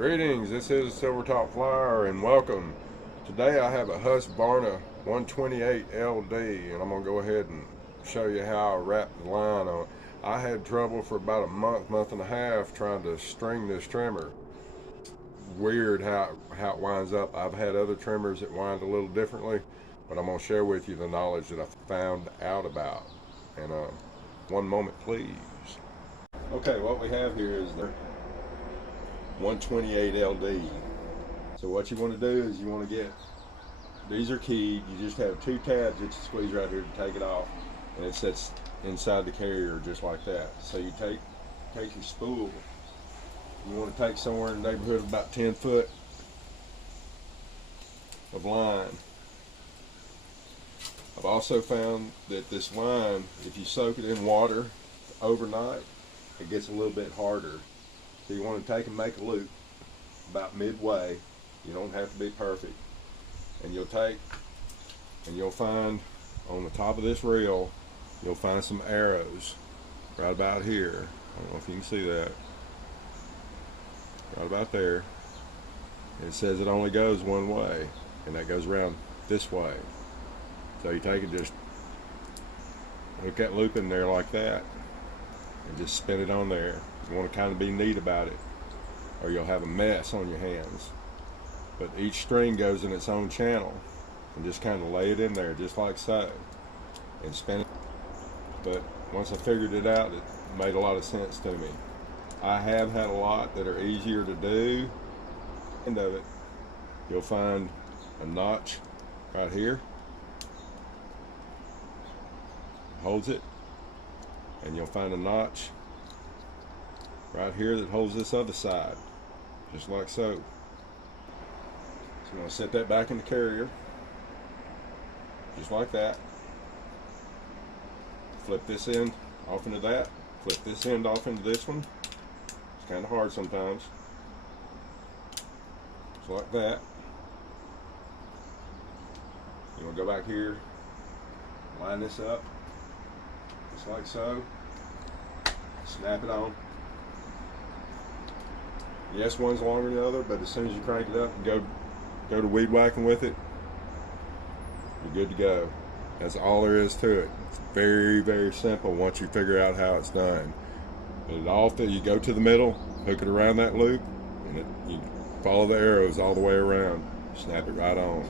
Greetings, this is Silver Top Flyer and welcome. Today I have a Husqvarner 128 LD and I'm going to go ahead and show you how I wrap the line on. I had trouble for about a month and a half trying to string this trimmer. Weird how it winds up. I've had other trimmers that wind a little differently, but I'm going to share with you the knowledge that I found out about. And one moment please. Okay, what we have here is the 128 LD. So what you want to do is you want to get, these are keyed, you just have two tabs that you squeeze right here to take it off, and it sits inside the carrier just like that. So you take your spool, you want to take somewhere in the neighborhood of about 10 foot of line. I've also found that this line, if you soak it in water overnight, it gets a little bit harder. So you want to take and make a loop about midway. You don't have to be perfect. And you'll take and you'll find on the top of this reel, you'll find some arrows right about here. I don't know if you can see that. Right about there. It says it only goes one way, and that goes around this way. So you take and just hook that loop in there like that and just spin it on there. You want to kind of be neat about it, or you'll have a mess on your hands. But each string goes in its own channel, and just kind of lay it in there just like so and spin it. But once I figured it out, it made a lot of sense to me. I have had a lot that are easier to do. End of it, you'll find a notch right here, holds it, and you'll find a notch right here that holds this other side, just like so. So I'm going to set that back in the carrier, just like that. Flip this end off into that, flip this end off into this one. It's kind of hard sometimes. Just like that. You want to go back here, line this up, just like so. Snap it on. Yes, one's longer than the other, but as soon as you crank it up and go to weed whacking with it, you're good to go. That's all there is to it. It's very, very simple once you figure out how it's done. But you go to the middle, hook it around that loop, and you follow the arrows all the way around. Snap it right on.